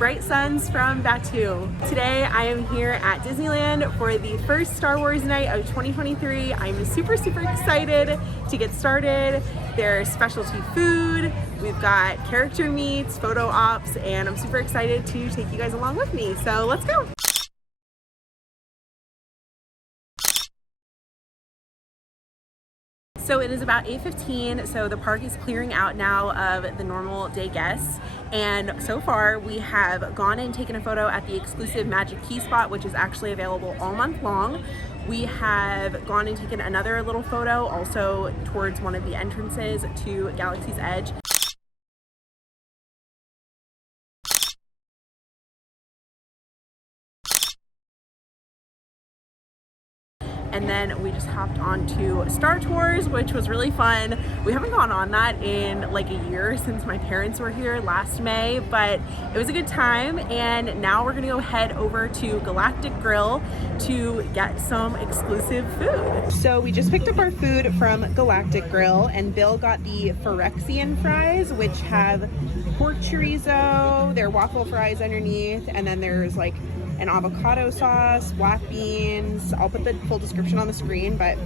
bright suns from Batu. Today I am here at Disneyland for the first Star Wars night of 2023. I'm super excited to get started. There's specialty food, we've got character meets, photo ops, and I'm super excited to take you guys along with me. So let's go. So it is about 8:15, so the park is clearing out now of the normal day guests. And so far we have gone and taken a photo at the exclusive Magic Key spot, which is actually available all month long. We have gone and taken another little photo also towards one of the entrances to Galaxy's Edge. And then we just hopped onto Star Tours, which was really fun. We haven't gone on that in like a year since my parents were here last May, but it was a good time. And now we're gonna go head over to Galactic Grill to get some exclusive food. So we just picked up our food from Galactic Grill, and Bill got the Phyrexian fries, which have pork chorizo, their waffle fries underneath, and then there's like an avocado sauce, black beans. I'll put the full description on the screen, but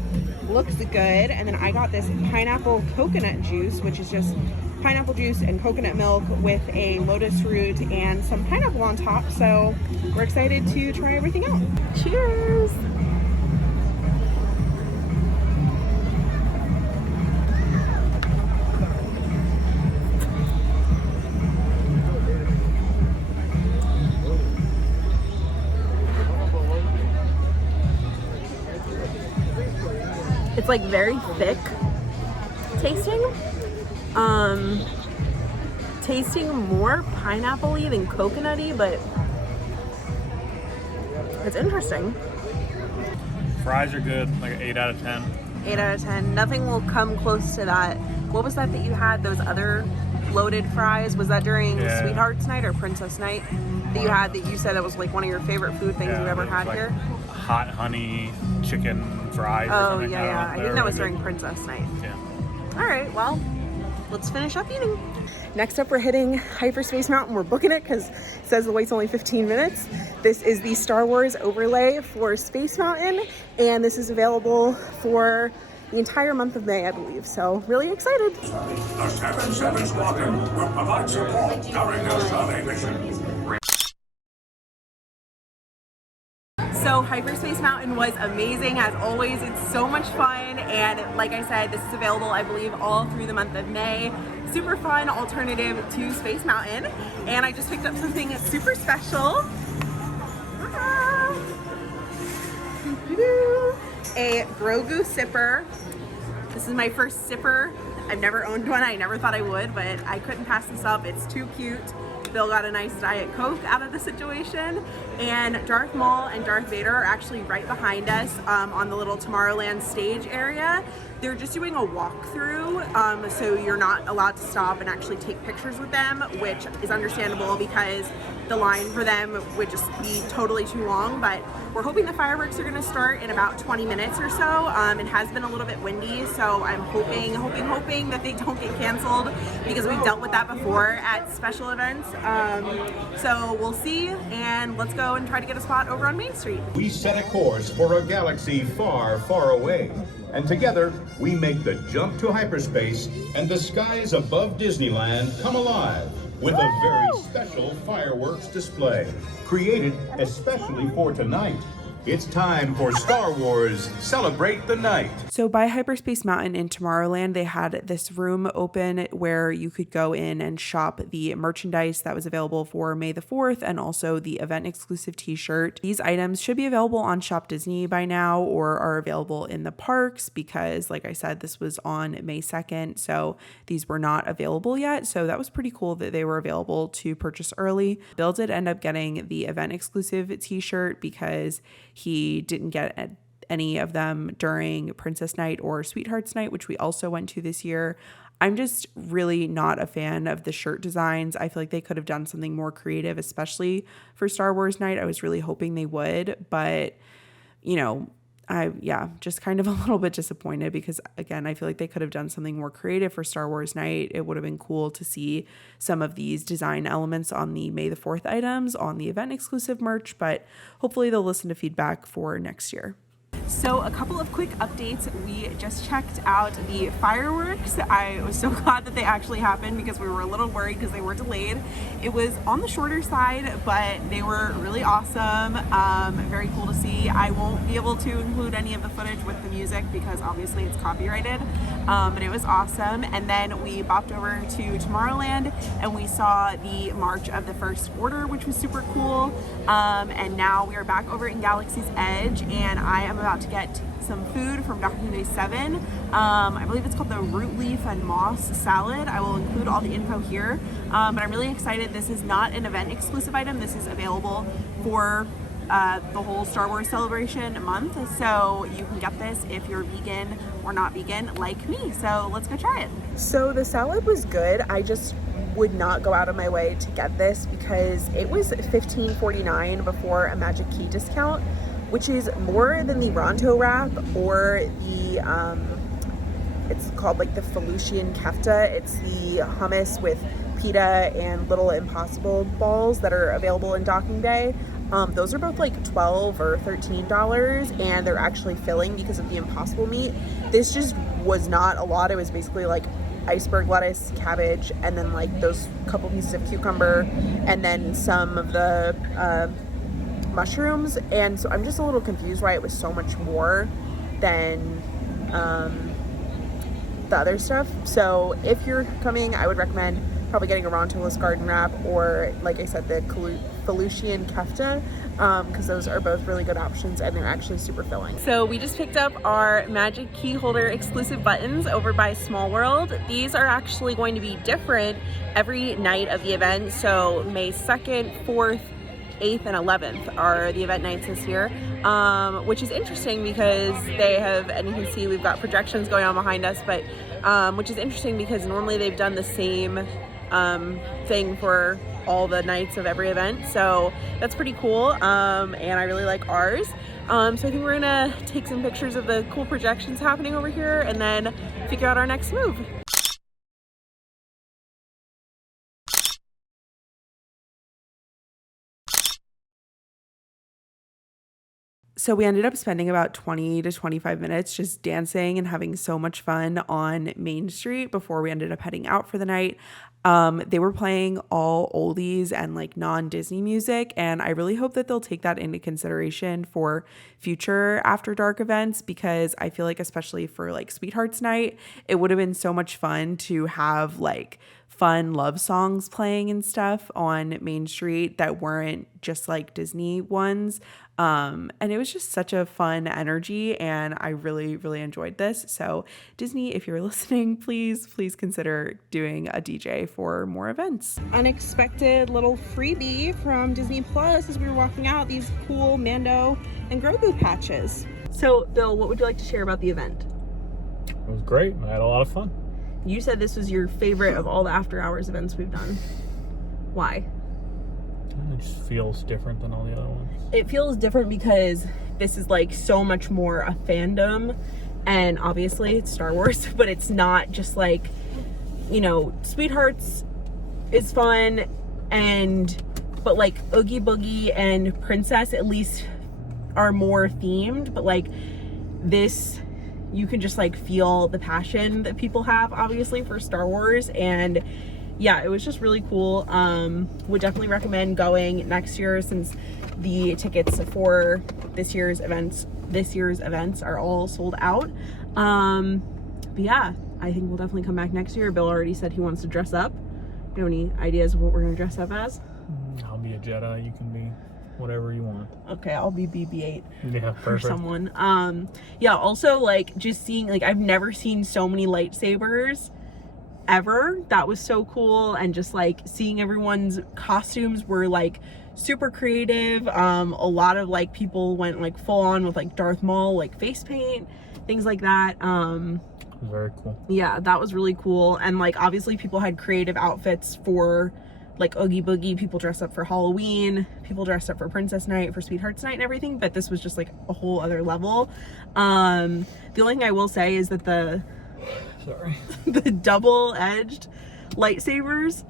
looks good. And then I got this pineapple coconut juice, which is just pineapple juice and coconut milk with a lotus root and some pineapple on top. So we're excited to try everything out. Cheers! It's like very thick tasting, tasting more pineapple-y than coconut-y, but it's interesting. Fries are good, like an 8 out of 10. 8 out of 10. Nothing will come close to that. What was that you had, those other loaded fries? Was that during Sweethearts Night or Princess Night that you had, that you said it was like one of your favorite food things you've ever had like here? Hot honey chicken fries or something. Yeah. I think that was during Princess Night. Yeah. All right, well, let's finish up eating. Next up, we're hitting Hyperspace Mountain. We're booking it because it says the wait's only 15 minutes. This is the Star Wars overlay for Space Mountain, and this is available for the entire month of May, I believe. So really excited. The 7-7 Squadron will provide support during the survey mission. So Hyperspace Mountain was amazing as always. It's so much fun, and like I said, this is available, I believe, all through the month of May. Super fun alternative to Space Mountain, and I just picked up something super special. A Grogu Sipper. This is my first sipper. I've never owned one. I never thought I would, but I couldn't pass this up. It's too cute. Bill got a nice Diet Coke out of the situation, and Darth Maul and Darth Vader are actually right behind us on the little Tomorrowland stage area. They're just doing a walkthrough, so you're not allowed to stop and actually take pictures with them, which is understandable because the line for them would just be totally too long. But we're hoping the fireworks are going to start in about 20 minutes or so. It has been a little bit windy, so I'm hoping that they don't get canceled, because we've dealt with that before at special events. So we'll see, and let's go and try to get a spot over on Main Street. We set a course for a galaxy far, far away. And together, we make the jump to hyperspace, and the skies above Disneyland come alive with a very special fireworks display, created especially for tonight. It's time for Star Wars Celebrate the Night. So by Hyperspace Mountain in Tomorrowland, they had this room open where you could go in and shop the merchandise that was available for May the 4th, and also the event exclusive t-shirt. These items should be available on Shop Disney by now, or are available in the parks, because like I said, this was on May 2nd, so these were not available yet. So that was pretty cool that they were available to purchase early. Bill did end up getting the event exclusive t-shirt because he didn't get any of them during Princess Night or Sweethearts Night, which we also went to this year. I'm just really not a fan of the shirt designs. I feel like they could have done something more creative, especially for Star Wars Night. I was really hoping they would, but you know, just kind of a little bit disappointed because, again, I feel like they could have done something more creative for Star Wars Night. It would have been cool to see some of these design elements on the May the 4th items on the event exclusive merch, but hopefully they'll listen to feedback for next year. So a couple of quick updates. We just checked out the fireworks. I was so glad that they actually happened because we were a little worried because they were delayed. It was on the shorter side, but they were really awesome. Very cool to see. I won't be able to include any of the footage with the music because obviously it's copyrighted, but it was awesome. And then we bopped over to Tomorrowland and we saw the March of the First Order, which was super cool. And now we are back over in Galaxy's Edge and I am about to get some food from Docking Bay 7. I believe it's called the root leaf and moss salad. I will include all the info here, but I'm really excited. This is not an event exclusive item. This is available for the whole Star Wars celebration month, so you can get this if you're vegan or not vegan like me. So let's go try it. So the salad was good. I just would not go out of my way to get this because it was $15.49 before a Magic Key discount, which is more than the Ronto wrap or the it's called like the Felucian kefta. It's the hummus with pita and Little Impossible balls that are available in Docking Bay. Those are both like $12 or $13 and they're actually filling because of the Impossible meat. This just was not a lot. It was basically like iceberg lettuce, cabbage, and then like those couple pieces of cucumber and then some of the mushrooms. And so I'm just a little confused why it was so much more than the other stuff. So if you're coming, I would recommend probably getting a Ronto's garden wrap or, like I said, the Felucian kefta, because those are both really good options and they're actually super filling. So we just picked up our Magic Key Holder exclusive buttons over by Small World. These are actually going to be different every night of the event. So May 2nd, 4th, 8th and 11th are the event nights this year, which is interesting because they have, and you can see we've got projections going on behind us, but which is interesting because normally they've done the same thing for all the nights of every event, so that's pretty cool, and I really like ours. So I think we're gonna take some pictures of the cool projections happening over here and then figure out our next move. So we ended up spending about 20 to 25 minutes just dancing and having so much fun on Main Street before we ended up heading out for the night. They were playing all oldies and like non-Disney music, and I really hope that they'll take that into consideration for future After Dark events, because I feel like especially for like Sweethearts Night, it would have been so much fun to have like fun love songs playing and stuff on Main Street that weren't just like Disney ones. And it was just such a fun energy and I really, really enjoyed this. So Disney, if you're listening, please consider doing a DJ for more events. Unexpected little freebie from Disney Plus as we were walking out, these cool Mando and Grogu patches. So Bill, what would you like to share about the event? It was great. I had a lot of fun. You said this was your favorite of all the after hours events we've done. Why? It just feels different than all the other ones. It feels different because this is like so much more a fandom, and obviously it's Star Wars, but it's not just like, you know, Sweethearts is fun, but like Oogie Boogie and Princess at least are more themed, but like this, you can just like feel the passion that people have obviously for Star Wars. And yeah, it was just really cool. Would definitely recommend going next year since the tickets for this year's events are all sold out. But yeah, I think we'll definitely come back next year. Bill already said he wants to dress up. Do you have any ideas of what we're gonna dress up as? I'll be a Jedi. You can be whatever you want. Okay, I'll be BB-8. Yeah, for perfect. Someone. Yeah, also like just seeing, like I've never seen so many lightsabers ever. That was so cool. And just like seeing everyone's costumes were like super creative. A lot of like people went like full on with like Darth Maul, like face paint, things like that. Very cool. Yeah, that was really cool. And like obviously people had creative outfits for like Oogie Boogie, people dressed up for Halloween, people dressed up for Princess Night, for Sweethearts Night and everything, but this was just like a whole other level. The only thing I will say is that the double-edged lightsabers,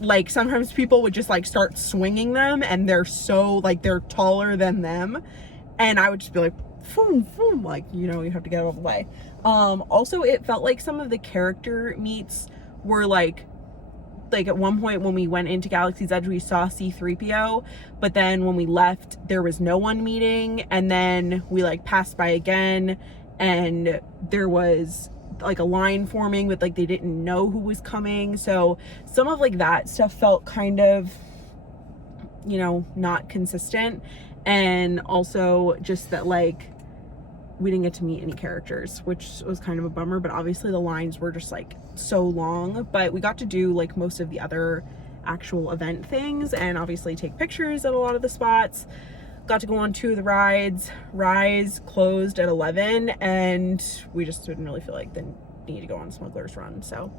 like sometimes people would just like start swinging them and they're so like they're taller than them, and I would just be like boom boom, like, you know, you have to get out of the way. Also it felt like some of the character meets were like at one point when we went into Galaxy's Edge we saw C-3PO, but then when we left there was no one meeting, and then we like passed by again and there was like a line forming, but like they didn't know who was coming. So some of like that stuff felt kind of, you know, not consistent. And also just that like we didn't get to meet any characters, which was kind of a bummer, but obviously the lines were just like so long. But we got to do like most of the other actual event things and obviously take pictures at a lot of the spots. Got to go on 2 of the rides. Rise closed at 11 and we just didn't really feel like the need to go on Smuggler's Run. So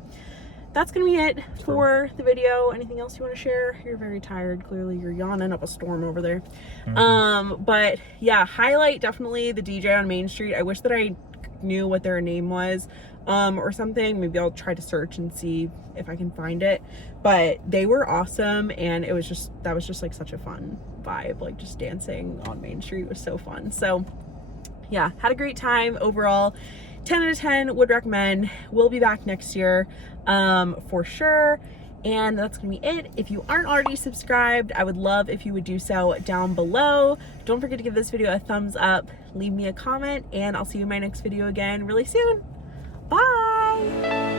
that's gonna be it for the video. Anything else you want to share? You're very tired, clearly. You're yawning up a storm over there. But yeah, highlight definitely the DJ on Main Street. I wish that I knew what their name was or something. Maybe I'll try to search and see if I can find it, but they were awesome, and it was just, that was just like such a fun vibe. Like just dancing on Main Street was so fun. So yeah, had a great time overall. 10 out of 10 would recommend. We'll be back next year for sure. And that's gonna be it. If you aren't already subscribed, I would love if you would do so down below. Don't forget to give this video a thumbs up, leave me a comment, and I'll see you in my next video again really soon. Bye.